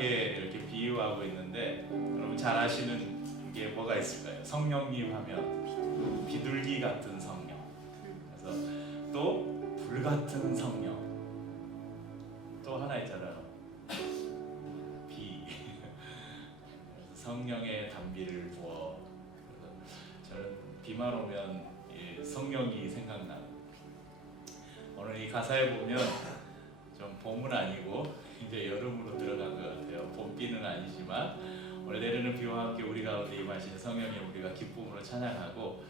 다양하게 이렇게 비유하고 있는데 여러분 잘 아시는 게 뭐가 있을까요? 성령님 하면 비둘기 같은 성령, 그래서 또 불같은 성령, 또 하나 있잖아요. 비. 성령의 단비를 부어. 저는 비만 오면 성령이 생각나요. 오늘 이 가사에 보면 좀 봄은 아니고 이제 여름으로 들어간 것 같아요. 봄비는 아니지만 오늘 내리는 비와 함께 우리 가운데 임하시는 성령님 우리가 기쁨으로 찬양하고,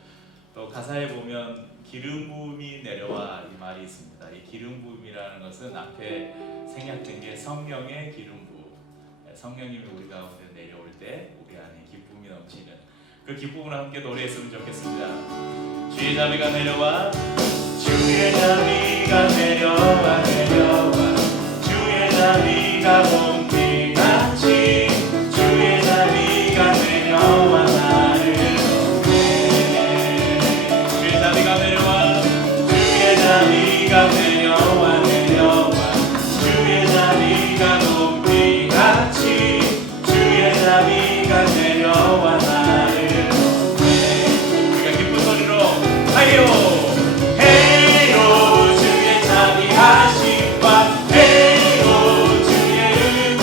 또 가사에 보면 기름 부음이 내려와 이 말이 있습니다. 이 기름 부음이라는 것은 앞에 생략된 게 성령의 기름 부음. 성령님이 우리 가운데 내려올 때 우리 안에 기쁨이 넘치는 그 기쁨을 함께 노래했으면 좋겠습니다. 주의 자비가 내려와, 주의 자비가 내려와 내려와, 주의 자비가 봄비같이 주의 자비가 내려와 나를 돕네. 주의 자비가 내려와, 주의 자비가 내려와 내려와, 주의 자비가 봄비같이 주의 자비가 내려와 나를 돕네. 우리가 기쁜 소리로 하요 해요 주의 자비 하심과 해요 주의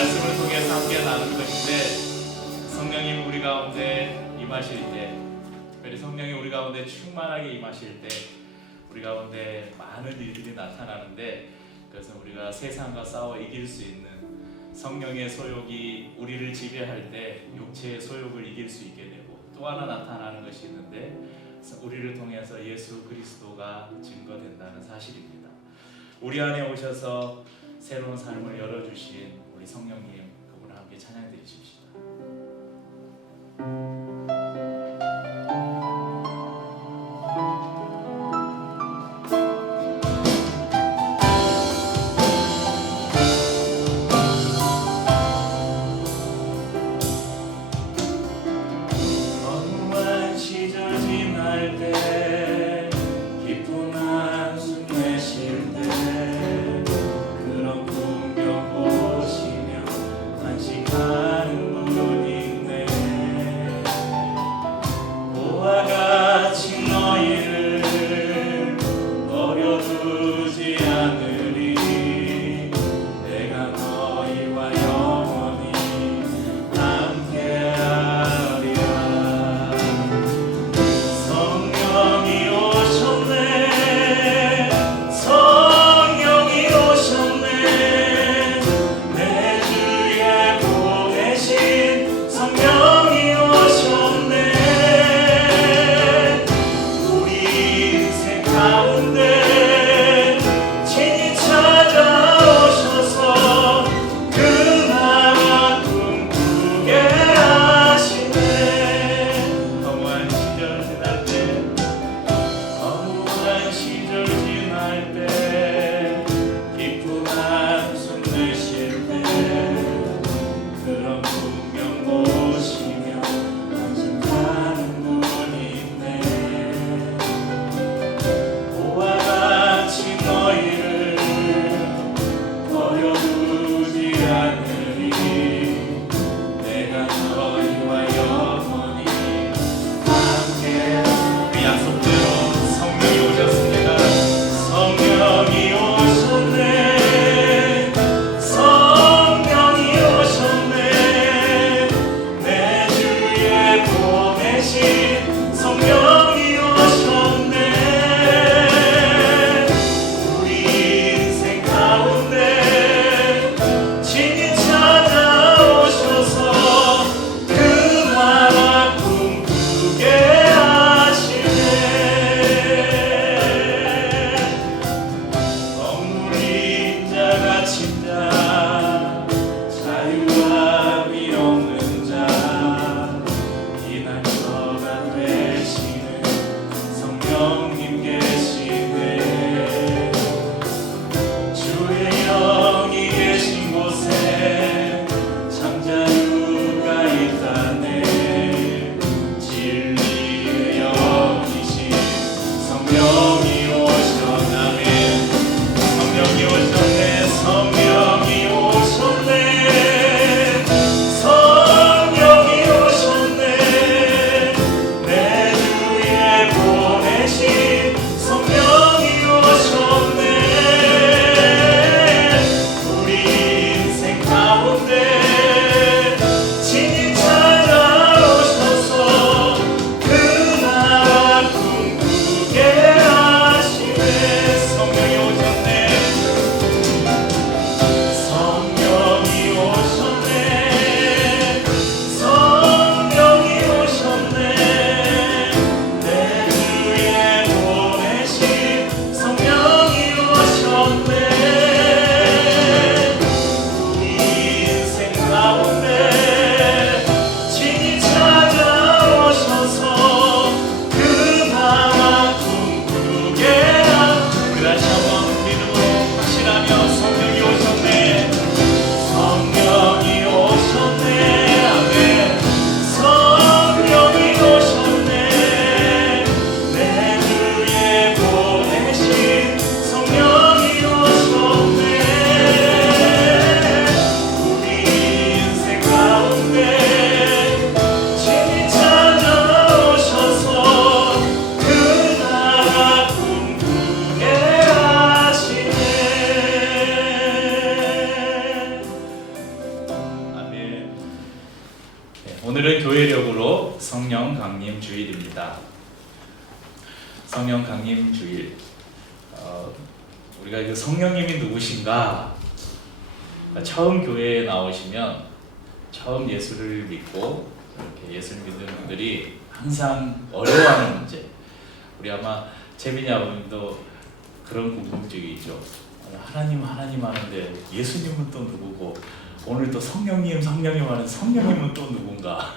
말씀을 통해서 함께 나눈 것인데 성령님 우리 가운데 임하실 때, 특별히 성령이 우리 가운데 충만하게 임하실 때 우리 가운데 많은 일들이 나타나는데, 그것은 우리가 세상과 싸워 이길 수 있는 성령의 소욕이 우리를 지배할 때 육체의 소욕을 이길 수 있게 되고, 또 하나 나타나는 것이 있는데 우리를 통해서 예수 그리스도가 증거된다는 사실입니다. 우리 안에 오셔서 새로운 삶을 열어주신 우리 성령님, 그분을 함께 찬양 드리십시다. 허무한 시절 지날 때, 깊은 한숨 내쉴 때, 그런 풍경 보시며 안식하는 오늘은 교회력으로 성령 강림 주일입니다. 성령 강림 주일. 우리가 그 성령님이 누구신가? 처음 교회에 나오시면 처음 예수를 믿고 이렇게 예수를 믿는 분들이 항상 어려워하는 문제. 우리 아마 채빈이 아버님도 그런 궁금증이 있죠. 하나님 하는데 예수님은 또 누구고, 오늘 또 성령님 하는 성령님은 또 누군가?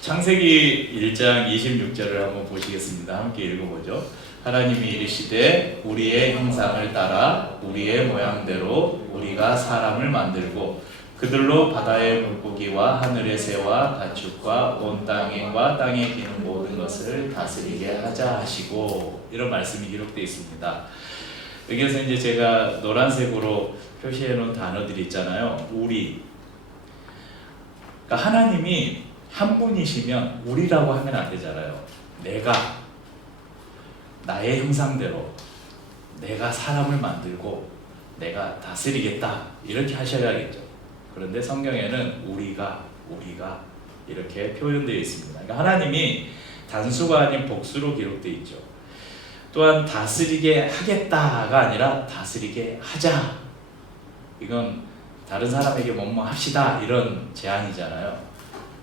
창세기 1장 26절을 한번 보시겠습니다. 함께 읽어보죠. 하나님이 이르시되 우리의 형상을 따라 우리의 모양대로 우리가 사람을 만들고 그들로 바다의 물고기와 하늘의 새와 가축과 온 땅과 땅에 기는 모든 것을 다스리게 하자 하시고, 이런 말씀이 기록되어 있습니다. 여기에서 이제 제가 노란색으로 표시해 놓은 단어들이 있잖아요. 우리. 그러니까 하나님이 한 분이시면 우리라고 하면 안 되잖아요. 내가, 나의 형상대로 내가 사람을 만들고 내가 다스리겠다, 이렇게 하셔야겠죠. 그런데 성경에는 우리가 이렇게 표현되어 있습니다. 그러니까 하나님이 단수가 아닌 복수로 기록되어 있죠. 또한 다스리게 하겠다가 아니라 다스리게 하자. 이건 다른 사람에게 뭐뭐 합시다, 이런 제안이잖아요.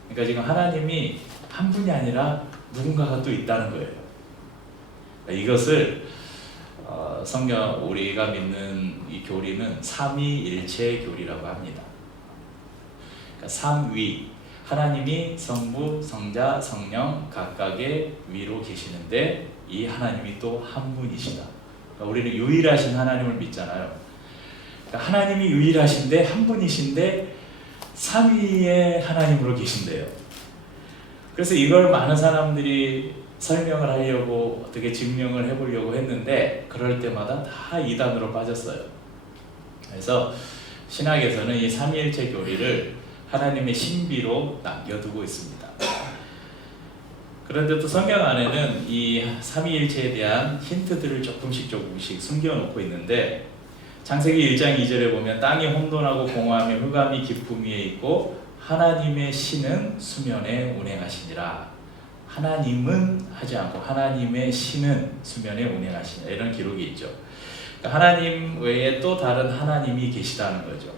그러니까 지금 하나님이 한 분이 아니라 누군가가 또 있다는 거예요. 그러니까 이것을 성경, 우리가 믿는 이 교리는 삼위일체 교리라고 합니다. 그러니까 삼위, 하나님이 성부, 성자, 성령 각각의 위로 계시는데 이 하나님이 또 한 분이시다. 그러니까 우리는 유일하신 하나님을 믿잖아요. 그러니까 하나님이 유일하신데 한 분이신데 삼위의 하나님으로 계신대요. 그래서 이걸 많은 사람들이 설명을 하려고 어떻게 증명을 해보려고 했는데 그럴 때마다 다 이단으로 빠졌어요. 그래서 신학에서는 이 삼위일체 교리를 하나님의 신비로 남겨두고 있습니다. 그런데 또 성경 안에는 이 삼위일체에 대한 힌트들을 조금씩 숨겨놓고 있는데, 창세기 1장 2절에 보면 땅이 혼돈하고 공허하며 흑암이 깊음 위에 있고 하나님의 신은 수면에 운행하시니라. 하나님은 하지 않고 하나님의 신은 수면에 운행하시니라, 이런 기록이 있죠. 그러니까 하나님 외에 또 다른 하나님이 계시다는 거죠.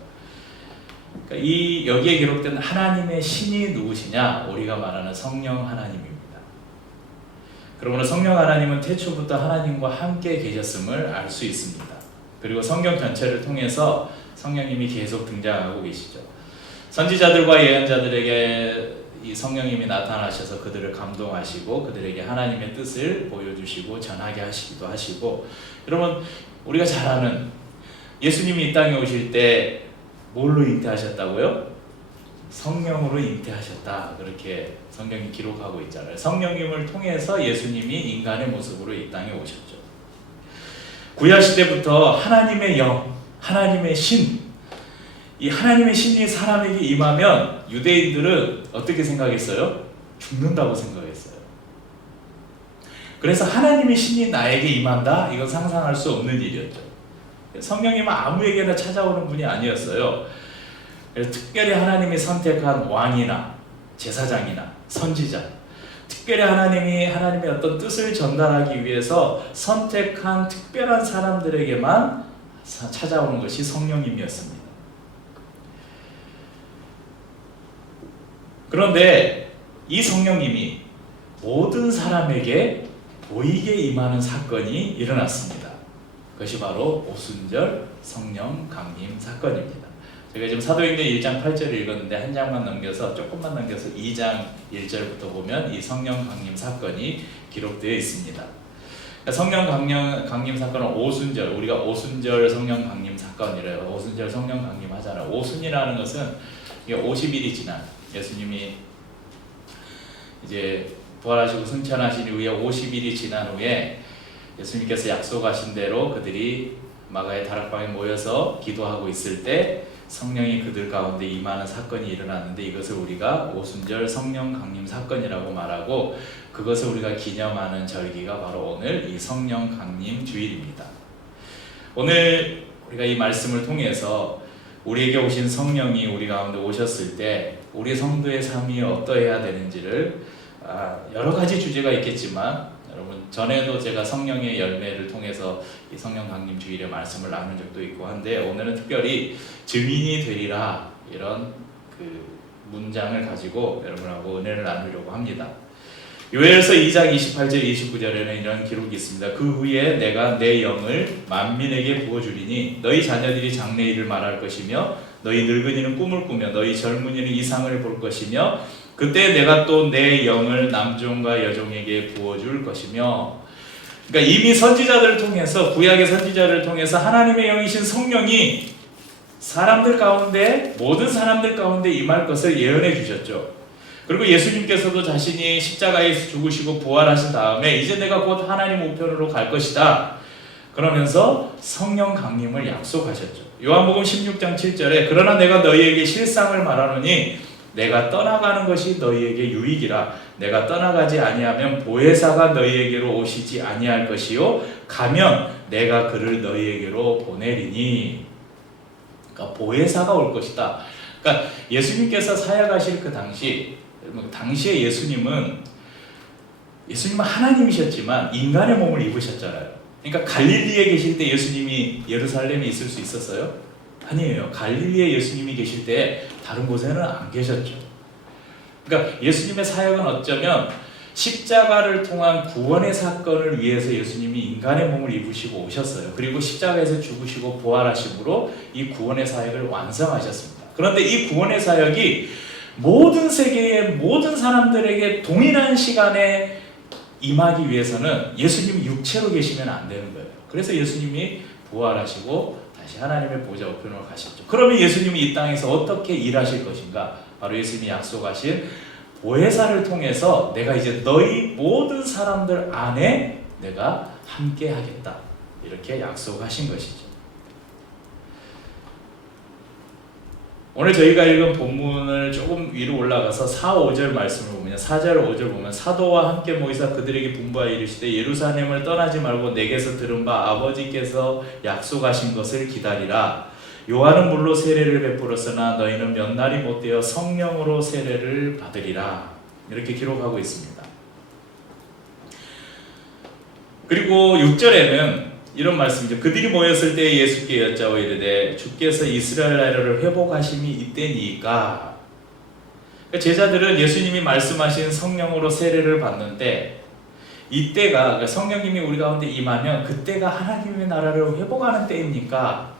그러니까 여기에 기록된 하나님의 신이 누구시냐? 우리가 말하는 성령 하나님입니다. 그러므로 성령 하나님은 태초부터 하나님과 함께 계셨음을 알 수 있습니다. 그리고 성경 전체를 통해서 성령님이 계속 등장하고 계시죠. 선지자들과 예언자들에게 이 성령님이 나타나셔서 그들을 감동하시고 그들에게 하나님의 뜻을 보여주시고 전하게 하시기도 하시고, 여러분 우리가 잘 아는 예수님이 이 땅에 오실 때 뭘로 잉태하셨다고요? 성령으로 잉태하셨다, 그렇게 성경이 기록하고 있잖아요. 성령님을 통해서 예수님이 인간의 모습으로 이 땅에 오셨죠. 구약시대부터 하나님의 영, 하나님의 신, 이 하나님의 신이 사람에게 임하면 유대인들은 어떻게 생각했어요? 죽는다고 생각했어요. 그래서 하나님의 신이 나에게 임한다? 이건 상상할 수 없는 일이었죠. 성령님은 아무에게나 찾아오는 분이 아니었어요. 그래서 특별히 하나님이 선택한 왕이나 제사장이나 선지자, 특별히 하나님이 하나님의 어떤 뜻을 전달하기 위해서 선택한 특별한 사람들에게만 찾아오는 것이 성령님이었습니다. 그런데 이 성령님이 모든 사람에게 보이게 임하는 사건이 일어났습니다. 그것이 바로 오순절 성령 강림 사건입니다. 제가 지금 사도행전 1장 8절을 읽었는데 한 장만 넘겨서 조금만 넘겨서 2장 1절부터 보면 이 성령 강림 사건이 기록되어 있습니다. 성령 강림 사건은 오순절, 우리가 오순절 성령 강림 사건이래요. 오순절 성령 강림 하잖아요. 오순이라는 것은 이게 50일이 지난, 예수님이 이제 부활하시고 승천하신 이후에 50일이 지난 후에 예수님께서 약속하신 대로 그들이 마가의 다락방에 모여서 기도하고 있을 때 성령이 그들 가운데 임하는 사건이 일어났는데, 이것을 우리가 오순절 성령 강림 사건이라고 말하고, 그것을 우리가 기념하는 절기가 바로 오늘 이 성령 강림 주일입니다. 오늘 우리가 이 말씀을 통해서 우리에게 오신 성령이 우리 가운데 오셨을 때 우리 성도의 삶이 어떠해야 되는지를 여러 가지 주제가 있겠지만 여러분 전에도 제가 성령의 열매를 통해서 이 성령 강림 주일에 말씀을 나눈 적도 있고 한데 오늘은 특별히 증인이 되리라 이런 그 문장을 가지고 여러분하고 은혜를 나누려고 합니다. 요엘서 2장 28절 29절에는 이런 기록이 있습니다. 그 후에 내가 내 영을 만민에게 부어주리니 너희 자녀들이 장래일을 말할 것이며 너희 늙은이는 꿈을 꾸며 너희 젊은이는 이상을 볼 것이며 그때 내가 또 내 영을 남종과 여종에게 부어줄 것이며. 그러니까 이미 선지자들을 통해서 구약의 선지자를 통해서 하나님의 영이신 성령이 사람들 가운데 모든 사람들 가운데 임할 것을 예언해 주셨죠. 그리고 예수님께서도 자신이 십자가에서 죽으시고 부활하신 다음에 이제 내가 곧 하나님 우편으로 갈 것이다 그러면서 성령 강림을 약속하셨죠. 요한복음 16장 7절에 그러나 내가 너희에게 실상을 말하노니 내가 떠나가는 것이 너희에게 유익이라 내가 떠나가지 아니하면 보혜사가 너희에게로 오시지 아니할 것이요 가면 내가 그를 너희에게로 보내리니. 그러니까 보혜사가 올 것이다. 그러니까 예수님께서 사역하실 그 당시에 예수님은 하나님이셨지만 인간의 몸을 입으셨잖아요. 그러니까 갈릴리에 계실 때 예수님이 예루살렘에 있을 수 있었어요? 아니에요. 갈릴리에 예수님이 계실 때 다른 곳에는 안 계셨죠. 그러니까 예수님의 사역은 어쩌면 십자가를 통한 구원의 사건을 위해서 예수님이 인간의 몸을 입으시고 오셨어요. 그리고 십자가에서 죽으시고 부활하심으로 이 구원의 사역을 완성하셨습니다. 그런데 이 구원의 사역이 모든 세계의 모든 사람들에게 동일한 시간에 임하기 위해서는 예수님이 육체로 계시면 안 되는 거예요. 그래서 예수님이 부활하시고 다시 하나님의 보좌 우편으로 가셨죠. 그러면 예수님이 이 땅에서 어떻게 일하실 것인가? 바로 예수님이 약속하신 보혜사를 통해서 내가 이제 너희 모든 사람들 안에 내가 함께 하겠다 이렇게 약속하신 것이죠. 오늘 저희가 읽은 본문을 조금 위로 올라가서 4, 5절 말씀을 보면 4절, 5절 보면 사도와 함께 모이사 그들에게 분부하여 이르시되 예루살렘을 떠나지 말고 내게서 들은 바 아버지께서 약속하신 것을 기다리라. 요한은 물로 세례를 베풀었으나 너희는 몇 날이 못되어 성령으로 세례를 받으리라. 이렇게 기록하고 있습니다. 그리고 6절에는 이런 말씀이죠. 그들이 모였을 때 예수께 여짜오 이르되 주께서 이스라엘 나라를 회복하심이 이때니까. 그러니까 제자들은 예수님이 말씀하신 성령으로 세례를 받는데 이때가 그러니까 성령님이 우리 가운데 임하면 그때가 하나님의 나라를 회복하는 때입니까?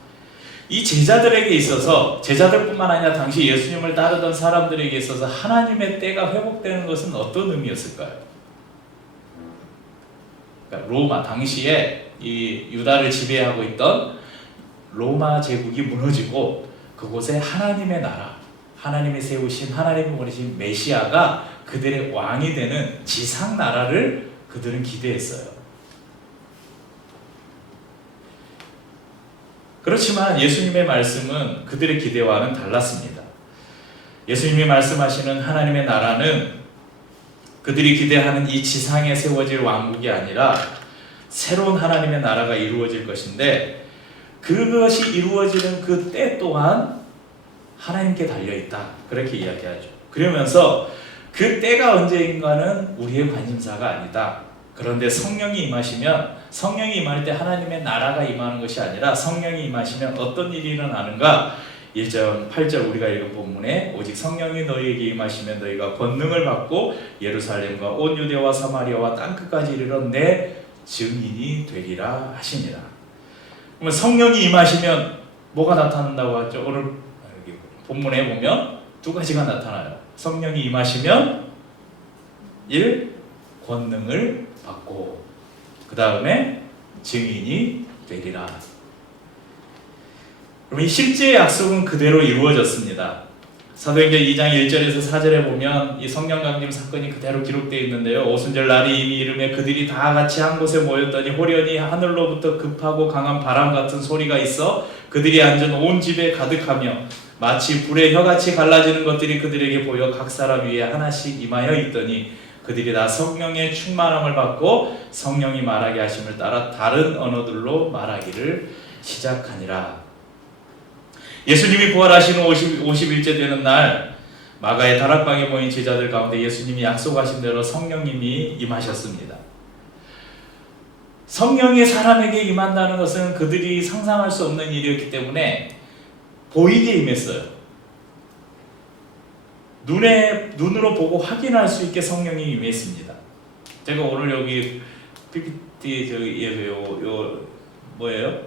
이 제자들에게 있어서 제자들뿐만 아니라 당시 예수님을 따르던 사람들에게 있어서 하나님의 때가 회복되는 것은 어떤 의미였을까요? 그러니까 로마 당시에 이 유다를 지배하고 있던 로마 제국이 무너지고 그곳에 하나님의 나라, 하나님이 세우신 하나님이 보내신 메시아가 그들의 왕이 되는 지상 나라를 그들은 기대했어요. 그렇지만 예수님의 말씀은 그들의 기대와는 달랐습니다. 예수님이 말씀하시는 하나님의 나라는 그들이 기대하는 이 지상에 세워질 왕국이 아니라 새로운 하나님의 나라가 이루어질 것인데 그것이 이루어지는 그 때 또한 하나님께 달려있다. 그렇게 이야기하죠. 그러면서 그 때가 언제인가는 우리의 관심사가 아니다. 그런데 성령이 임하시면 성령이 임할 때 하나님의 나라가 임하는 것이 아니라 성령이 임하시면 어떤 일이 일어나는가? 1절 8절 우리가 읽은 본문에 오직 성령이 너희에게 임하시면 너희가 권능을 받고 예루살렘과 온 유대와 사마리아와 땅끝까지 이르러 내 증인이 되리라 하시니라. 그러면 성령이 임하시면 뭐가 나타난다고 하죠? 오늘 본문에 보면 두 가지가 나타나요. 성령이 임하시면 1. 권능을 받고 그 다음에 증인이 되리라. 그럼 이 실제 약속은 그대로 이루어졌습니다. 사도행전 2장 1절에서 4절에 보면 이 성령 강림 사건이 그대로 기록되어 있는데요. 오순절 날이 이미 이르매 그들이 다 같이 한 곳에 모였더니 호련히 하늘로부터 급하고 강한 바람 같은 소리가 있어 그들이 앉은 온 집에 가득하며 마치 불의 혀같이 갈라지는 것들이 그들에게 보여 각 사람 위에 하나씩 임하여 있더니 그들이 다 성령의 충만함을 받고 성령이 말하게 하심을 따라 다른 언어들로 말하기를 시작하니라. 예수님이 부활하신 후 50일째 되는 날 마가의 다락방에 모인 제자들 가운데 예수님이 약속하신 대로 성령님이 임하셨습니다. 성령이 사람에게 임한다는 것은 그들이 상상할 수 없는 일이었기 때문에 보이게 임했어요. 눈으로 보고 확인할 수 있게 성령이 임했습니다. 제가 오늘 여기 PPT 요 뭐예요?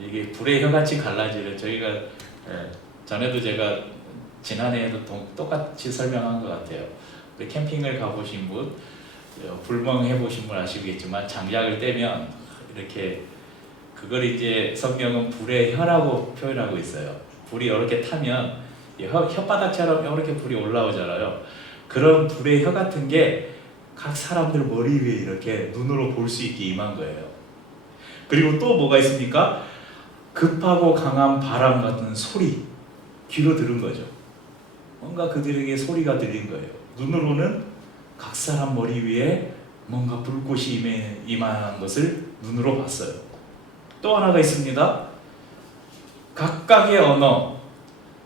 이게 불의 혀같이 갈라지는 저희가 전에도 제가 지난해에도 똑같이 설명한 것 같아요. 우리 캠핑을 가보신 분, 불멍해 보신 분 아시겠지만 장작을 떼면 이렇게 그걸 이제 성경은 불의 혀라고 표현하고 있어요. 불이 이렇게 타면 혓바닥처럼 이렇게 불이 올라오잖아요. 그런 불의 혀 같은 게 각 사람들 머리 위에 이렇게 눈으로 볼 수 있게 임한 거예요. 그리고 또 뭐가 있습니까? 급하고 강한 바람 같은 소리, 귀로 들은 거죠. 뭔가 그들에게 소리가 들린 거예요. 눈으로는 각 사람 머리 위에 뭔가 불꽃이 임한 것을 눈으로 봤어요. 또 하나가 있습니다. 각각의 언어,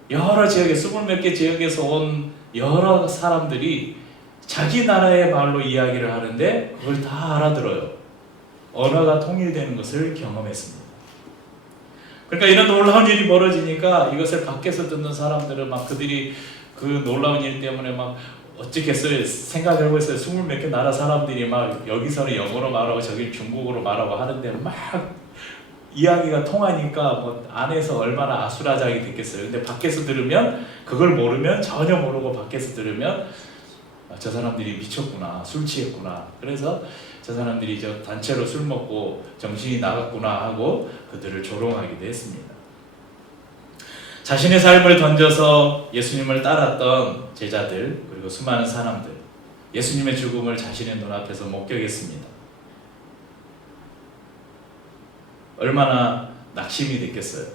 여러 지역에 20몇 개 지역에서 온 여러 사람들이 자기 나라의 말로 이야기를 하는데 그걸 다 알아들어요. 언어가 통일되는 것을 경험했습니다. 그러니까 이런 놀라운 일이 벌어지니까 이것을 밖에서 듣는 사람들은 막 그들이 그 놀라운 일 때문에 막 어쩌겠어요. 생각해보고 있어요. 20몇 개 나라 사람들이 막 여기서는 영어로 말하고 저기 중국어로 말하고 하는데 막 이야기가 통하니까 뭐 안에서 얼마나 아수라장이 됐겠어요. 근데 밖에서 들으면 그걸 모르면 전혀 모르고 밖에서 들으면 저 사람들이 미쳤구나, 술 취했구나. 그래서 저 사람들이 저 단체로 술 먹고 정신이 나갔구나 하고 그들을 조롱하기도 했습니다. 자신의 삶을 던져서 예수님을 따랐던 제자들 그리고 수많은 사람들 예수님의 죽음을 자신의 눈앞에서 목격했습니다. 얼마나 낙심이 됐겠어요.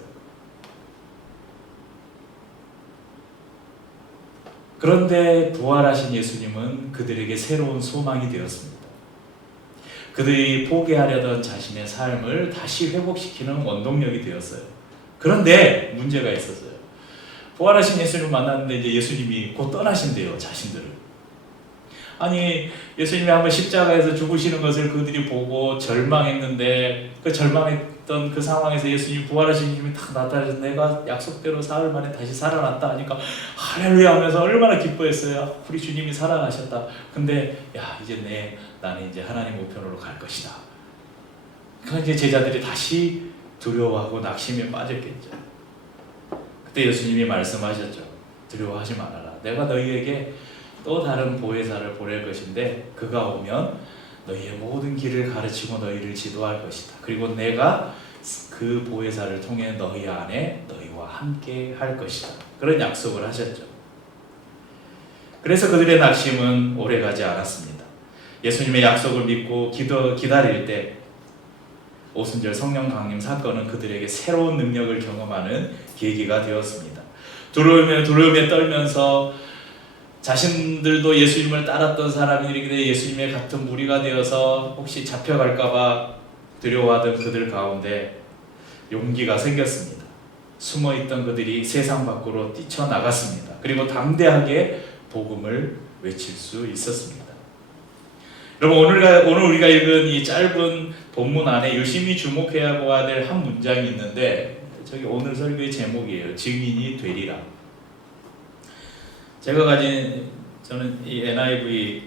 그런데 부활하신 예수님은 그들에게 새로운 소망이 되었습니다. 그들이 포기하려던 자신의 삶을 다시 회복시키는 원동력이 되었어요. 그런데 문제가 있었어요. 부활하신 예수님을 만났는데 이제 예수님이 곧 떠나신대요, 자신들을. 아니, 예수님이 한번 십자가에서 죽으시는 것을 그들이 보고 절망했는데 그 절망했던 그 상황에서 예수님이 부활하신 예수님이 딱 나타나서 내가 약속대로 사흘 만에 다시 살아났다 하니까 할렐루야 하면서 얼마나 기뻐했어요. 우리 주님이 살아나셨다. 근데 야, 이제 나는 이제 하나님 우편으로 갈 것이다. 그러니까 이제 제자들이 다시 두려워하고 낙심에 빠졌겠죠. 그때 예수님이 말씀하셨죠. 두려워하지 말아라. 내가 너희에게 또 다른 보혜사를 보낼 것인데 그가 오면 너희의 모든 길을 가르치고 너희를 지도할 것이다. 그리고 내가 그 보혜사를 통해 너희 안에 너희와 함께 할 것이다. 그런 약속을 하셨죠. 그래서 그들의 낙심은 오래가지 않았습니다. 예수님의 약속을 믿고 기다릴 때 오순절 성령 강림 사건은 그들에게 새로운 능력을 경험하는 계기가 되었습니다. 두려움에 떨면서 자신들도 예수님을 따랐던 사람들이 예수님의 같은 무리가 되어서 혹시 잡혀갈까봐 두려워하던 그들 가운데 용기가 생겼습니다. 숨어있던 그들이 세상 밖으로 뛰쳐나갔습니다. 그리고 담대하게 복음을 외칠 수 있었습니다. 여러분 오늘 우리가 읽은 이 짧은 본문 안에 유심히 주목해야 될 한 문장이 있는데 저기 오늘 설교의 제목이에요. 증인이 되리라. 제가 가진 저는 이 NIV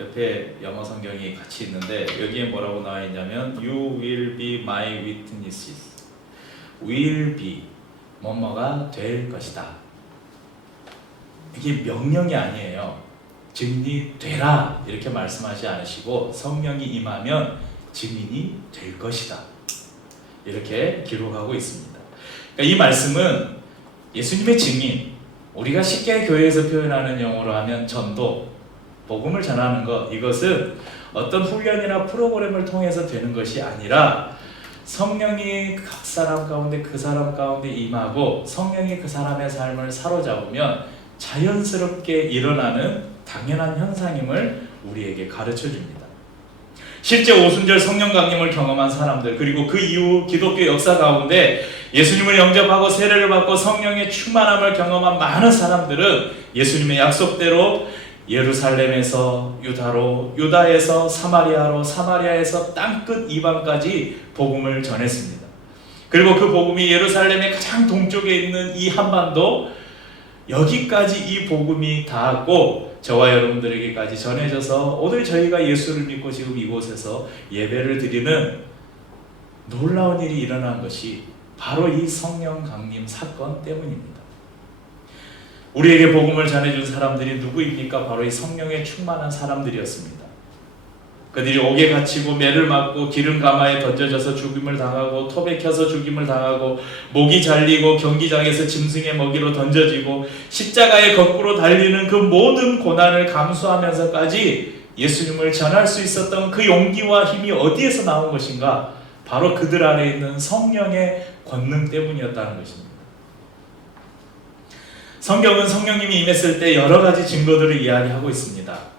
옆에 영어 성경이 같이 있는데 여기에 뭐라고 나와 있냐면 You will be my witnesses. will be 뭐뭐가 될 것이다. 이게 명령이 아니에요. 증인이 되라 이렇게 말씀하지 않으시고 성령이 임하면 증인이 될 것이다. 이렇게 기록하고 있습니다. 그러니까 이 말씀은 예수님의 증인, 우리가 쉽게 교회에서 표현하는 용어로 하면 전도, 복음을 전하는 것, 이것은 어떤 훈련이나 프로그램을 통해서 되는 것이 아니라 성령이 각 사람 가운데 그 사람 가운데 임하고 성령이 그 사람의 삶을 사로잡으면 자연스럽게 일어나는 당연한 현상임을 우리에게 가르쳐 줍니다. 실제 오순절 성령 강림을 경험한 사람들 그리고 그 이후 기독교 역사 가운데 예수님을 영접하고 세례를 받고 성령의 충만함을 경험한 많은 사람들은 예수님의 약속대로 예루살렘에서 유다로, 유다에서 사마리아로, 사마리아에서 땅끝 이방까지 복음을 전했습니다. 그리고 그 복음이 예루살렘의 가장 동쪽에 있는 이 한반도, 여기까지 이 복음이 닿았고 저와 여러분들에게까지 전해져서 오늘 저희가 예수를 믿고 지금 이곳에서 예배를 드리는 놀라운 일이 일어난 것이 바로 이 성령 강림 사건 때문입니다. 우리에게 복음을 전해준 사람들이 누구입니까? 바로 이 성령에 충만한 사람들이었습니다. 그들이 옥에 갇히고 매를 맞고 기름 가마에 던져져서 죽임을 당하고 톱에 켜서 죽임을 당하고 목이 잘리고 경기장에서 짐승의 먹이로 던져지고 십자가에 거꾸로 달리는 그 모든 고난을 감수하면서까지 예수님을 전할 수 있었던 그 용기와 힘이 어디에서 나온 것인가? 바로 그들 안에 있는 성령의 권능 때문이었다는 것입니다. 성경은 성령님이 임했을 때 여러 가지 증거들을 이야기하고 있습니다.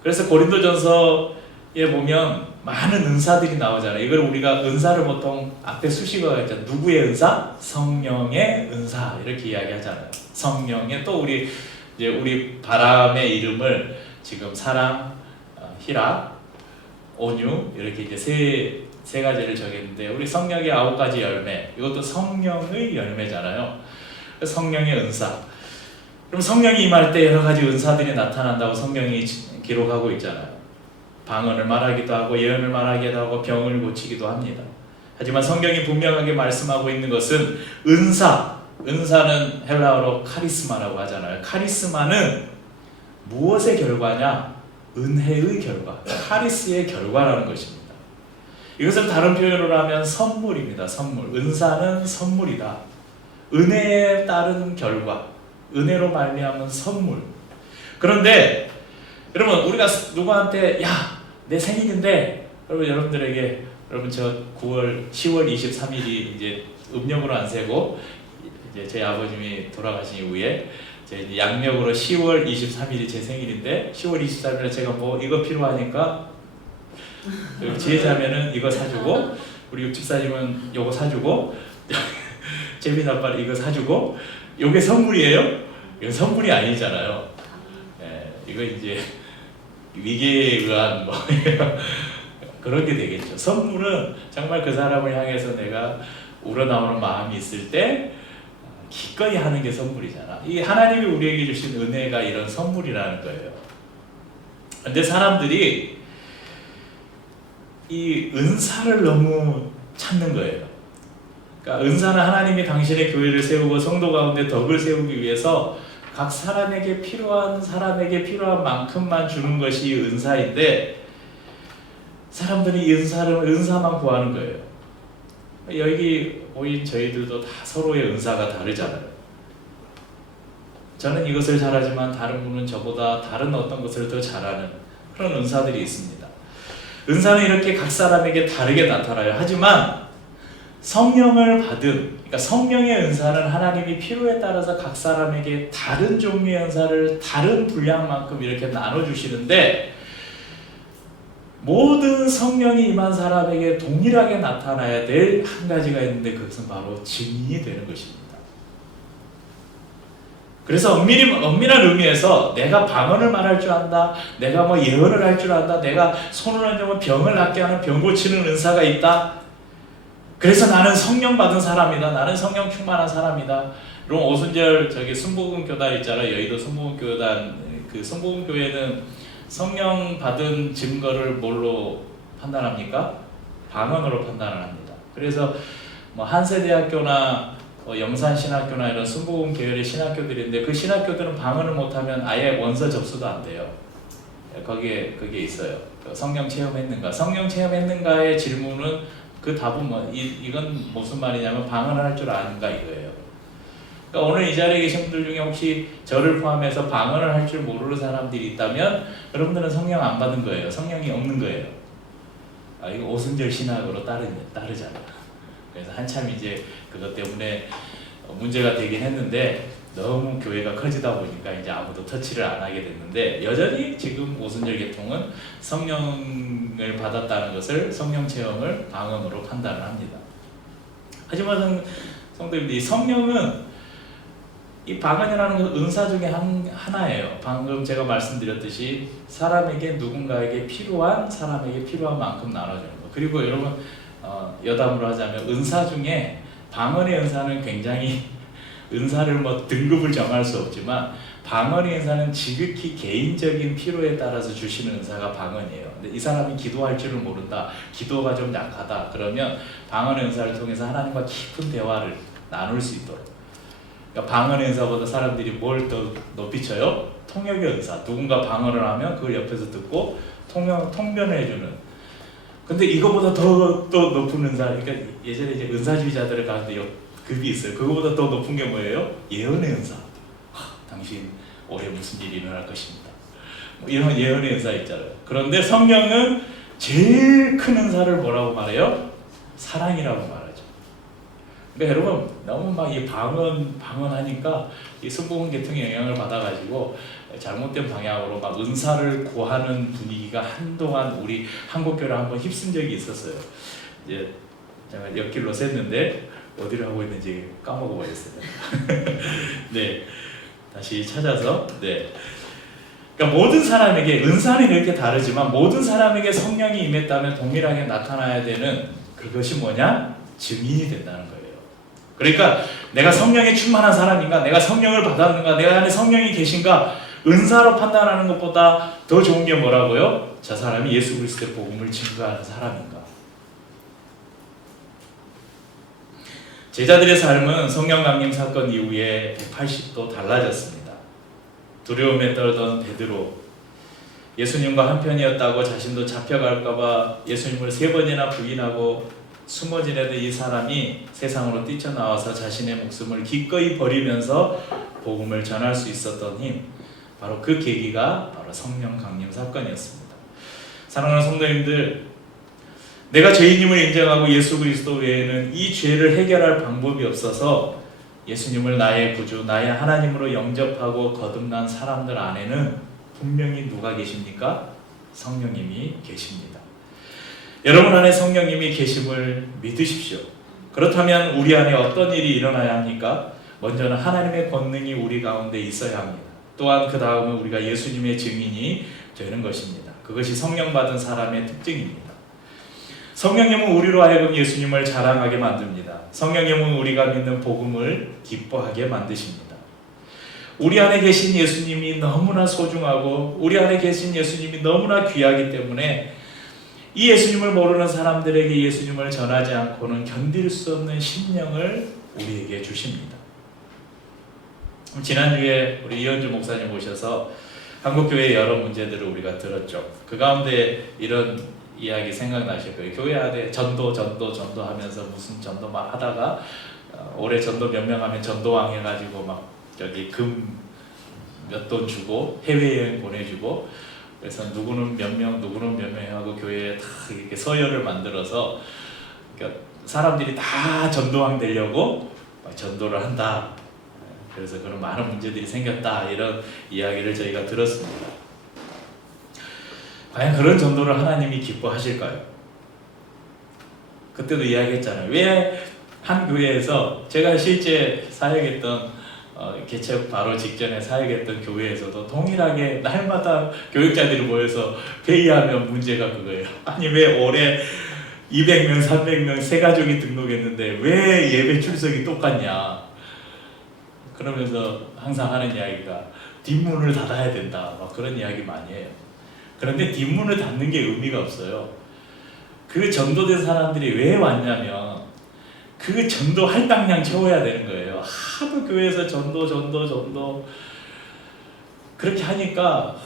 그래서 고린도전서에 보면 많은 은사들이 나오잖아요. 이걸 우리가 은사를 보통 앞에 수식어가 있잖아요. 누구의 은사? 성령의 은사 이렇게 이야기하잖아요. 성령의 또 우리 바람의 이름을 지금 사랑, 희락, 온유 이렇게 이제 세 가지를 정했는데 우리 성령의 9가지 열매 이것도 성령의 열매잖아요. 성령의 은사. 그럼 성령이 임할 때 여러 가지 은사들이 나타난다고 성경이 기록하고 있잖아요. 방언을 말하기도 하고 예언을 말하기도 하고 병을 고치기도 합니다. 하지만 성경이 분명하게 말씀하고 있는 것은 은사는 헬라어로 카리스마라고 하잖아요. 카리스마는 무엇의 결과냐? 은혜의 결과, 카리스의 결과라는 것입니다. 이것을 다른 표현으로 하면 선물입니다. 선물. 은사는 선물이다. 은혜에 따른 결과, 은혜로 말미암은 선물. 그런데 여러분 우리가 누구한테 야 내 생일인데 여러분들에게 저 10월 23일이 이제 음력으로 안 세고 이제 제 아버님이 돌아가신 이후에 이제 양력으로 10월 23일이 제 생일인데 10월 23일에 제가 뭐 이거 필요하니까 지혜자면은 이거 사주고 우리 육집사님은 요거 사주고 재민 아빠는 이거 사주고 요게 선물이에요? 이건 선물이 아니잖아요. 이거 이제 위계에 의한 뭐 그런 게 되겠죠. 선물은 정말 그 사람을 향해서 내가 우러나오는 마음이 있을 때 기꺼이 하는 게 선물이잖아. 이 하나님이 우리에게 주신 은혜가 이런 선물이라는 거예요. 근데 사람들이 이 은사를 너무 찾는 거예요. 그러니까 은사는 하나님이 당신의 교회를 세우고 성도 가운데 덕을 세우기 위해서 각 사람에게 필요한 만큼만 주는 것이 은사인데 사람들이 이 은사만 구하는 거예요. 여기 모인 저희들도 다 서로의 은사가 다르잖아요. 저는 이것을 잘하지만 다른 분은 저보다 다른 어떤 것을 더 잘하는 그런 은사들이 있습니다. 은사는 이렇게 각 사람에게 다르게 나타나요. 하지만 성령을 받은, 그러니까 성령의 은사는 하나님이 필요에 따라서 각 사람에게 다른 종류의 은사를 다른 분량만큼 이렇게 나눠주시는데 모든 성령이 임한 사람에게 동일하게 나타나야 될 한 가지가 있는데 그것은 바로 증인이 되는 것입니다. 그래서 엄밀한 의미에서 내가 방언을 말할 줄 안다, 내가 뭐 예언을 할 줄 안다, 내가 손을 얹으면 병을 낫게 하는 병 고치는 은사가 있다. 그래서 나는 성령 받은 사람이다. 나는 성령 충만한 사람이다. 그럼 오순절 순복음 교단 있잖아요. 여의도 순복음 교단 그 순복음 교회는 성령 받은 증거를 뭘로 판단합니까? 방언으로 판단을 합니다. 그래서 뭐 한세대학교나 영산신학교나 이런 순복음 계열의 신학교들인데 그 신학교들은 방언을 못하면 아예 원서 접수도 안 돼요. 거기에 그게 있어요. 성령 체험했는가? 성령 체험했는가의 질문은 그 답은 이건 무슨 말이냐면 방언을 할 줄 아는가 이거예요. 그러니까 오늘 이 자리에 계신 분들 중에 혹시 저를 포함해서 방언을 할 줄 모르는 사람들이 있다면 여러분들은 성령 안 받은 거예요. 성령이 없는 거예요. 이거 오순절 신학으로 따르잖아요. 그래서 한참 이제 그것 때문에 문제가 되긴 했는데 너무 교회가 커지다 보니까 이제 아무도 터치를 안 하게 됐는데 여전히 지금 오순절 계통은 성령을 받았다는 것을 성령 체험을 방언으로 판단을 합니다. 하지만 성도님들, 이 성령은 이 방언이라는 건 은사 중에 하나예요. 방금 제가 말씀드렸듯이 사람에게 누군가에게 필요한 사람에게 필요한 만큼 나눠주는 거. 그리고 여러분 여담으로 하자면 은사 중에 방언의 은사는 굉장히 은사를 뭐 등급을 정할 수 없지만 방언의 은사는 지극히 개인적인 필요에 따라서 주시는 은사가 방언이에요. 근데 이 사람이 기도할 줄을 모른다, 기도가 좀 약하다, 그러면 방언의 은사를 통해서 하나님과 깊은 대화를 나눌 수 있도록. 그러니까 방언의 은사보다 사람들이 뭘 더 높이 쳐요? 통역의 은사. 누군가 방언을 하면 그걸 옆에서 듣고 통변을 해주는. 근데 이거보다 더 높은 은사, 그러니까 예전에 이제 은사주의자들을 가는데 급이 있어요. 그거보다 더 높은 게 뭐예요? 예언의 은사. 당신 올해 무슨 일이 일어날 것입니다. 뭐 이런 예언의 은사 있잖아요. 그런데 성령은 제일 큰 은사를 뭐라고 말해요? 사랑이라고 말하죠. 그러니까 여러분 너무 막 이 방언하니까 이 순복음 계통의 영향을 받아가지고 잘못된 방향으로 막 은사를 구하는 분위기가 한동안 우리 한국교회를 한번 휩쓴 적이 있었어요. 이제 제가 옆길로 샜는데 어디를 하고 있는지 까먹어 버렸어요. 네, 다시 찾아서. 네. 그러니까 모든 사람에게 은사는 이렇게 다르지만 모든 사람에게 성령이 임했다면 동일하게 나타나야 되는 그것이 뭐냐? 증인이 된다는 거예요. 그러니까 내가 성령에 충만한 사람인가, 내가 성령을 받았는가, 내 안에 성령이 계신가, 은사로 판단하는 것보다 더 좋은 게 뭐라고요? 저 사람이 예수 그리스도의 복음을 증거하는 사람인가. 제자들의 삶은 성령 강림 사건 이후에 180도 달라졌습니다. 두려움에 떨던 베드로, 예수님과 한편이었다고 자신도 잡혀갈까봐 예수님을 3번이나 부인하고 숨어 지내던 이 사람이 세상으로 뛰쳐나와서 자신의 목숨을 기꺼이 버리면서 복음을 전할 수 있었던 힘, 바로 그 계기가 바로 성령 강림 사건이었습니다. 사랑하는 성도님들, 내가 죄인임을 인정하고 예수 그리스도 외에는 이 죄를 해결할 방법이 없어서 예수님을 나의 구주, 나의 하나님으로 영접하고 거듭난 사람들 안에는 분명히 누가 계십니까? 성령님이 계십니다. 여러분 안에 성령님이 계심을 믿으십시오. 그렇다면 우리 안에 어떤 일이 일어나야 합니까? 먼저는 하나님의 권능이 우리 가운데 있어야 합니다. 또한 그 다음은 우리가 예수님의 증인이 되는 것입니다. 그것이 성령 받은 사람의 특징입니다. 성령님은 우리로 하여금 예수님을 자랑하게 만듭니다. 성령님은 우리가 믿는 복음을 기뻐하게 만드십니다. 우리 안에 계신 예수님이 너무나 소중하고 우리 안에 계신 예수님이 너무나 귀하기 때문에 이 예수님을 모르는 사람들에게 예수님을 전하지 않고는 견딜 수 없는 심령을 우리에게 주십니다. 지난주에 우리 이현주 목사님 오셔서 한국교회의 여러 문제들을 우리가 들었죠. 그 가운데 이런 이야기 생각나실 거예요. 교회 안에 전도 하면서 무슨 전도 막 하다가 올해 전도 몇 명 하면 전도왕 해가지고 막 저기 금 몇 돈 주고 해외여행 보내주고, 그래서 누구는 몇 명 하고 교회에 다 이렇게 서열을 만들어서 그러니까 사람들이 다 전도왕 되려고 전도를 한다. 그래서 그런 많은 문제들이 생겼다, 이런 이야기를 저희가 들었습니다. 과연 그런 전도를 하나님이 기뻐하실까요? 그때도 이야기했잖아요. 왜 한 교회에서, 제가 실제 사역했던 개척 바로 직전에 사역했던 교회에서도 동일하게 날마다 교육자들이 모여서 회의하면 문제가 그거예요. 아니 왜 올해 200명, 300명 세 가족이 등록했는데 왜 예배 출석이 똑같냐. 그러면서 항상 하는 이야기가 뒷문을 닫아야 된다, 막 그런 이야기 많이 해요. 그런데 뒷문을 닫는 게 의미가 없어요. 그 전도된 사람들이 왜 왔냐면 그 전도 할당량 채워야 되는 거예요. 하도 교회에서 전도 그렇게 하니까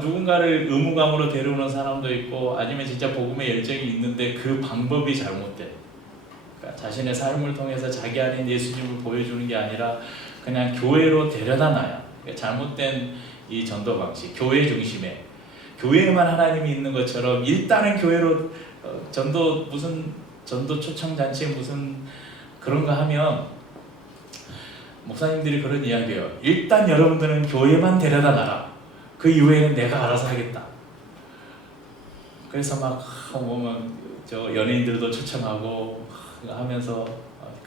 누군가를 의무감으로 데려오는 사람도 있고, 아니면 진짜 복음의 열정이 있는데 그 방법이 잘못돼. 그러니까 자신의 삶을 통해서 자기 안에 예수님을 보여주는 게 아니라 그냥 교회로 데려다 놔야. 그러니까 잘못된 이 전도 방식, 교회 중심에, 교회에만 하나님이 있는 것처럼 일단은 교회로 전도, 무슨 전도 초청 잔치 무슨 그런 거 하면 목사님들이 그런 이야기해요. 일단 여러분들은 교회만 데려다 놔라. 그 이후에는 내가 알아서 하겠다. 그래서 막 보면 저 연예인들도 초청하고 하면서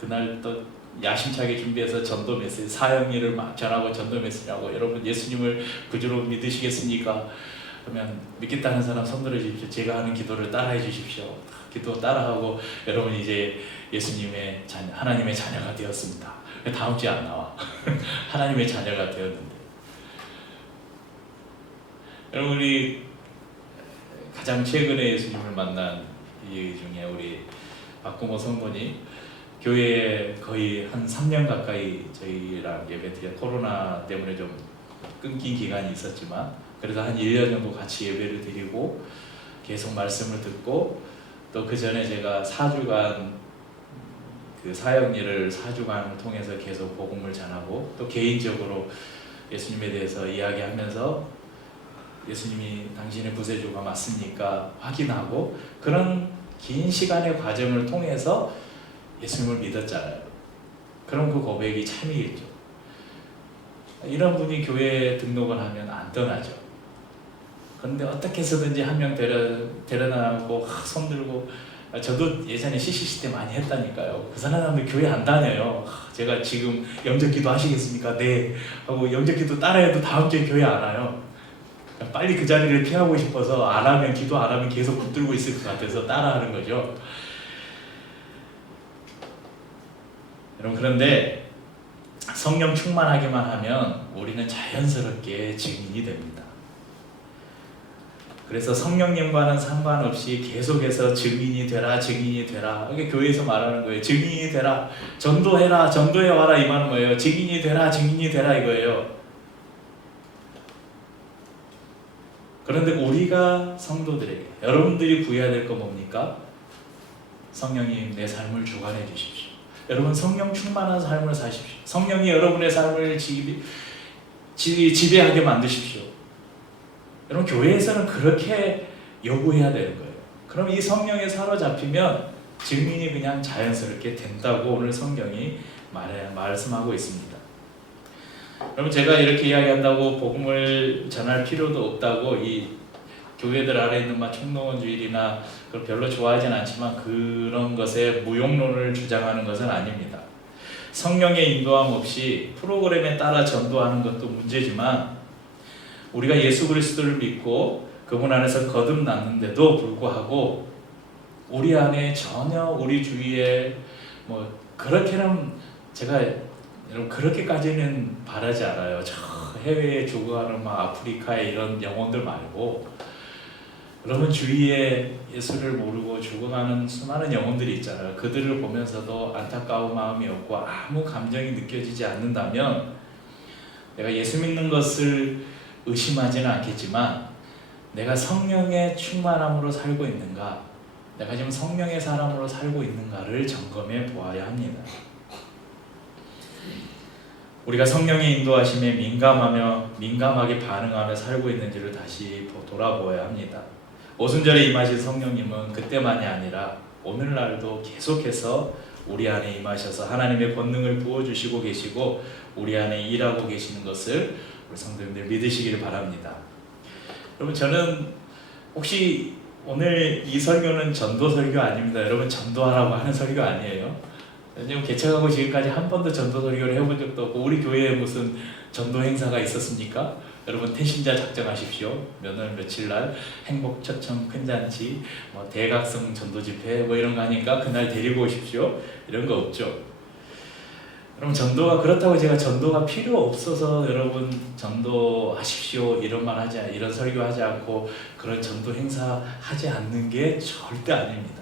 그날 또 야심차게 준비해서 전도 메시지 사형일을 막 전하고 전도 메시지하고 여러분 예수님을 구주로 믿으시겠습니까? 그러면 믿겠다는 사람 손 들어 주십시오. 제가 하는 기도를 따라해 주십시오. 기도 따라하고 여러분 이제 예수님의 자녀, 하나님의 자녀가 되었습니다. 다음 주에 안 나와. 하나님의 자녀가 되었는데 여러분 우리 가장 최근에 예수님을 만난 이 중에 우리 박구모 성모님 교회에 거의 한 3년 가까이 저희랑 예배 코로나 때문에 좀 끊긴 기간이 있었지만 그래도 한 1년 정도 같이 예배를 드리고 계속 말씀을 듣고 또 그 전에 제가 4주간 그 사역일을 4주간을 통해서 계속 복음을 전하고 또 개인적으로 예수님에 대해서 이야기하면서 예수님이 당신의 구세주가 맞습니까? 확인하고 그런 긴 시간의 과정을 통해서 예수님을 믿었잖아요. 그럼 그 고백이 참이겠죠. 이런 분이 교회에 등록을 하면 안 떠나죠. 그런데 어떻게 해서든지 한 명 데려나고 손 들고 저도 예전에 CCC 때 많이 했다니까요. 그 사람들 교회 안 다녀요. 제가 지금 영접기도 하시겠습니까? 네 하고 영접기도 따라해도 다음 주에 교회 안 와요. 빨리 그 자리를 피하고 싶어서 안 하면 기도 안 하면 계속 붙들고 있을 것 같아서 따라하는 거죠. 여러분 그런데 성령 충만하기만 하면 우리는 자연스럽게 증인이 됩니다. 그래서 성령님과는 상관없이 계속해서 증인이 되라 증인이 되라 이게 교회에서 말하는 거예요. 증인이 되라 전도해라 전도해 와라 이 말은 뭐예요? 증인이 되라 증인이 되라 이거예요. 그런데 우리가 성도들에게 여러분들이 구해야 될 거 뭡니까? 성령님 내 삶을 주관해 주십시오. 여러분 성령 충만한 삶을 사십시오. 성령이 여러분의 삶을 지배하게 만드십시오. 여러분 교회에서는 그렇게 요구해야 되는 거예요. 그럼 이 성령에 사로잡히면 증인이 그냥 자연스럽게 된다고 오늘 성경이 말씀하고 있습니다. 여러분 제가 이렇게 이야기한다고 복음을 전할 필요도 없다고 이 교회들 안에 있는 총동원주일이나 그걸 별로 좋아하진 않지만 그런 것에 무용론을 주장하는 것은 아닙니다. 성령의 인도함 없이 프로그램에 따라 전도하는 것도 문제지만 우리가 예수 그리스도를 믿고 그분 안에서 거듭났는데도 불구하고 우리 안에 전혀 우리 주위에 뭐 그렇게는 제가 여러분 그렇게까지는 바라지 않아요. 저 해외에 죽어가는 막 아프리카에 이런 영혼들 말고 여러분 주위에 예수를 모르고 죽어가는 수많은 영혼들이 있잖아요. 그들을 보면서도 안타까운 마음이 없고 아무 감정이 느껴지지 않는다면 내가 예수 믿는 것을 의심하지는 않겠지만 내가 성령의 충만함으로 살고 있는가, 내가 지금 성령의 사람으로 살고 있는가를 점검해 보아야 합니다. 우리가 성령의 인도하심에 민감하게 반응하며 살고 있는지를 다시 돌아보아야 합니다. 오순절에 임하신 성령님은 그때만이 아니라 오늘날도 계속해서 우리 안에 임하셔서 하나님의 권능을 부어주시고 계시고 우리 안에 일하고 계시는 것을 우리 성도님들 믿으시기를 바랍니다. 여러분 저는 혹시 오늘 이 설교는 전도 설교 아닙니다. 여러분 전도하라고 하는 설교 아니에요. 지금 개척하고 지금까지 한 번도 전도 설교를 해본 적도 없고 우리 교회에 무슨 전도 행사가 있었습니까? 여러분 태신자 작정하십시오. 몇월 며칠날 행복처청 큰잔치 대각성 전도집회 이런 거 하니까 그날 데리고 오십시오. 이런 거 없죠. 여러분 전도가 그렇다고 제가 전도가 필요 없어서 여러분 전도하십시오 이런 말 하지 이런 설교하지 않고 그런 전도 행사 하지 않는 게 절대 아닙니다.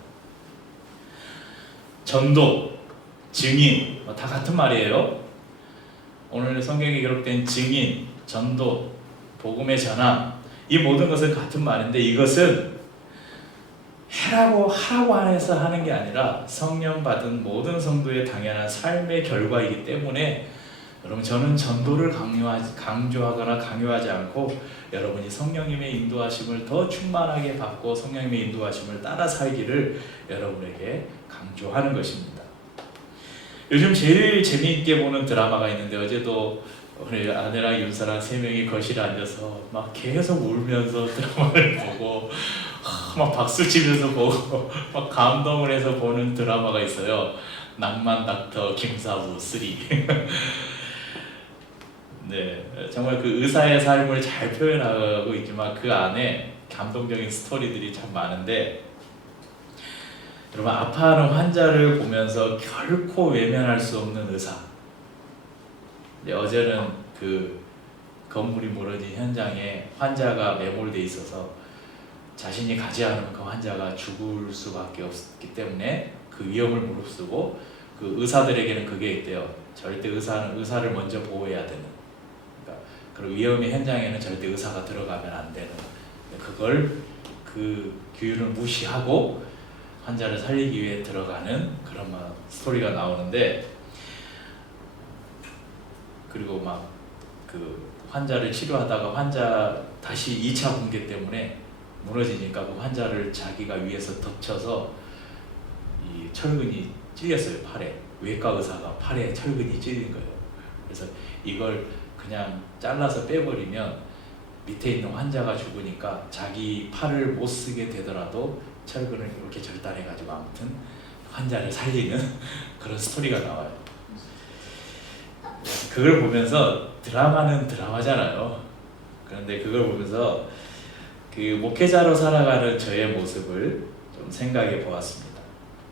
전도, 증인 다 같은 말이에요. 오늘 성경에 기록된 증인, 전도, 복음의 전함 이 모든 것은 같은 말인데 이것은 하라고 해서 하는 게 아니라 성령 받은 모든 성도의 당연한 삶의 결과이기 때문에 여러분 저는 전도를 강조하거나 강요하지 않고 여러분이 성령님의 인도하심을 더 충만하게 받고 성령님의 인도하심을 따라 살기를 여러분에게 강조하는 것입니다. 요즘 제일 재미있게 보는 드라마가 있는데 어제도 우리 아내랑 윤서랑 3명이 거실에 앉아서 막 계속 울면서 드라마를 보고 막 박수 치면서 보고 막 감동을 해서 보는 드라마가 있어요. 낭만 닥터 김사부 3. 네, 정말 그 의사의 삶을 잘 표현하고 있지만 그 안에 감동적인 스토리들이 참 많은데, 여러분 아파하는 환자를 보면서 결코 외면할 수 없는 의사. 네, 어제는 그 건물이 무너진 현장에 환자가 매몰돼 있어서 자신이 가지 않으면 그 환자가 죽을 수밖에 없기 때문에 그 위험을 무릅쓰고 그 의사들에게는 그게 있대요. 절대 의사는 의사를 먼저 보호해야 되는. 그러니까 그리고 위험의 현장에는 절대 의사가 들어가면 안 되는. 그걸 그 규율을 무시하고 환자를 살리기 위해 들어가는 그런 막 스토리가 나오는데, 그리고 막 그 환자를 치료하다가 환자 다시 2차 붕괴 때문에 무너지니까 그 환자를 자기가 위에서 덮쳐서 이 철근이 찔렸어요. 팔에. 외과 의사가 팔에 철근이 찔린 거예요. 그래서 이걸 그냥 잘라서 빼버리면 밑에 있는 환자가 죽으니까 자기 팔을 못 쓰게 되더라도 철근을 이렇게 절단해가지고 아무튼 환자를 살리는 그런 스토리가 나와요. 그걸 보면서 드라마는 드라마잖아요. 그런데 그걸 보면서 그 목회자로 살아가는 저의 모습을 좀 생각해 보았습니다.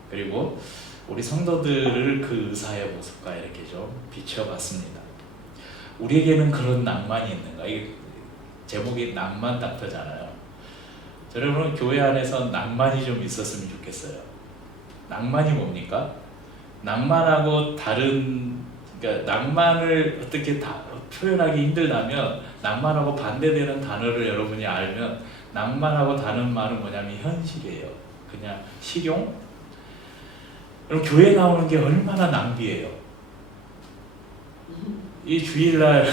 그리고 우리 성도들을 그 의사의 모습과 이렇게 좀 비춰봤습니다. 우리에게는 그런 낭만이 있는가? 이게 제목이 낭만 닥터잖아요. 여러분 교회 안에서 낭만이 좀 있었으면 좋겠어요. 낭만이 뭡니까? 낭만하고 다른, 그러니까 낭만을 어떻게 다 표현하기 힘들다면 낭만하고 반대되는 단어를 여러분이 알면, 낭만하고 다른 말은 뭐냐면 현실이에요. 그냥 실용? 그럼 교회 나오는 게 얼마나 낭비예요. 이 주일날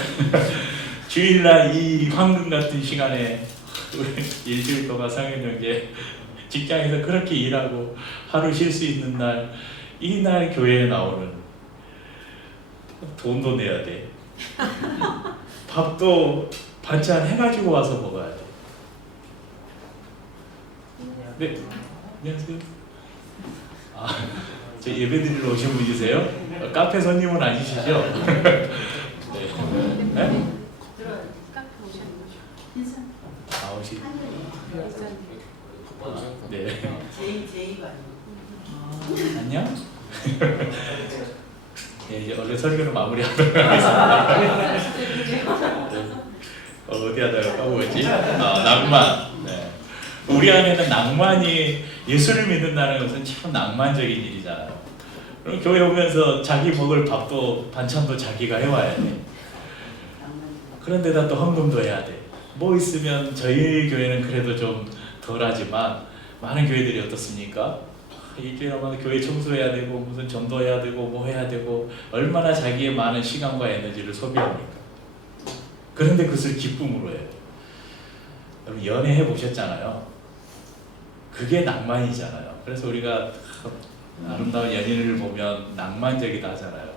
주일날 이 황금 같은 시간에 우리 일주일 동안 성현영제 직장에서 그렇게 일하고 하루 쉴 수 있는 날, 이날 교회에 나오는, 돈도 내야 돼. 밥도 반찬 해가지고 와서 먹어야 돼. 네, 안녕하세요. 아, 저 예배드리러 오신 분이세요? 카페 손님은 아니시죠? 네. 네? 아, 오시. 네. 안녕. 네, 이제 원래 설교는 마무리하도록 하겠습니다. 네. 어디 하다가 까먹었지? 낭만. 네. 우리 안에는 낭만이, 예수를 믿는다는 것은 참 낭만적인 일이잖아요. 그럼 교회 오면서 자기 먹을 밥도 반찬도 자기가 해와야 돼. 그런데다 또 헌금도 해야 돼. 뭐 있으면 저희 교회는 그래도 좀 덜하지만 많은 교회들이 어떻습니까? 일주일마다 교회 청소해야 되고 무슨 전도해야 되고 뭐 해야 되고 얼마나 자기의 많은 시간과 에너지를 소비합니까? 그런데 그것을 기쁨으로 해요. 여러분 연애해 보셨잖아요. 그게 낭만이잖아요. 그래서 우리가 아름다운 연인을 보면 낭만적이다 하잖아요.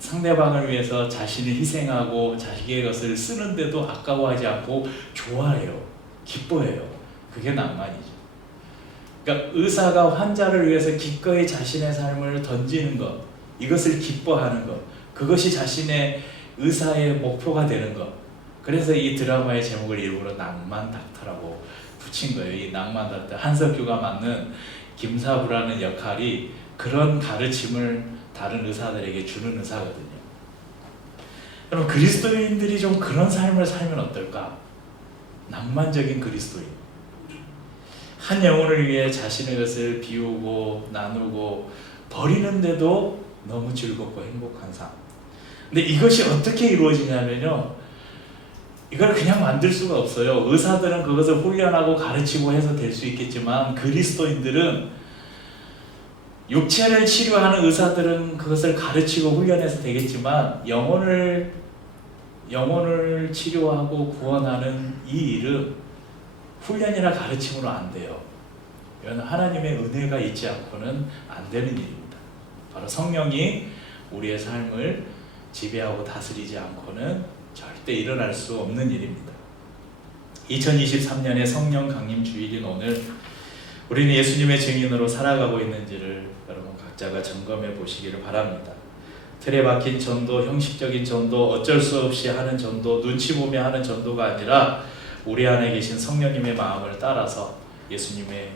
상대방을 위해서 자신을 희생하고 자기의 것을 쓰는데도 아까워하지 않고 좋아해요. 기뻐해요. 그게 낭만이죠. 그러니까 의사가 환자를 위해서 기꺼이 자신의 삶을 던지는 것, 이것을 기뻐하는 것, 그것이 자신의 의사의 목표가 되는 것. 그래서 이 드라마의 제목을 일부러 낭만 닥터라고 붙인 거예요. 이 낭만 닥터, 한석규가 맡는 김사부라는 역할이 그런 가르침을 다른 의사들에게 주는 의사거든요. 여러분 그리스도인들이 좀 그런 삶을 살면 어떨까? 낭만적인 그리스도인. 한 영혼을 위해 자신의 것을 비우고 나누고 버리는데도 너무 즐겁고 행복한 삶. 근데 이것이 어떻게 이루어지냐면요, 이걸 그냥 만들 수가 없어요. 의사들은 그것을 훈련하고 가르치고 해서 될 수 있겠지만 그리스도인들은, 육체를 치료하는 의사들은 그것을 가르치고 훈련해서 되겠지만 영혼을 치료하고 구원하는 이 일은 훈련이나 가르침으로 안 돼요. 이건 하나님의 은혜가 있지 않고는 안 되는 일입니다. 바로 성령이 우리의 삶을 지배하고 다스리지 않고는 절대 일어날 수 없는 일입니다. 2023년의 성령 강림 주일인 오늘 우리는 예수님의 증인으로 살아가고 있는지를 여러분 각자가 점검해 보시기를 바랍니다. 틀에 박힌 전도, 형식적인 전도, 어쩔 수 없이 하는 전도, 눈치 보며 하는 전도가 아니라 우리 안에 계신 성령님의 마음을 따라서 예수님의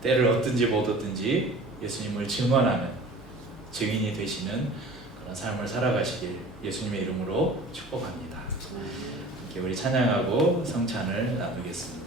때를 얻든지 못 얻든지 예수님을 증언하는 증인이 되시는 그런 삶을 살아가시길 예수님의 이름으로 축복합니다. 이렇게 우리 찬양하고 성찬을 나누겠습니다.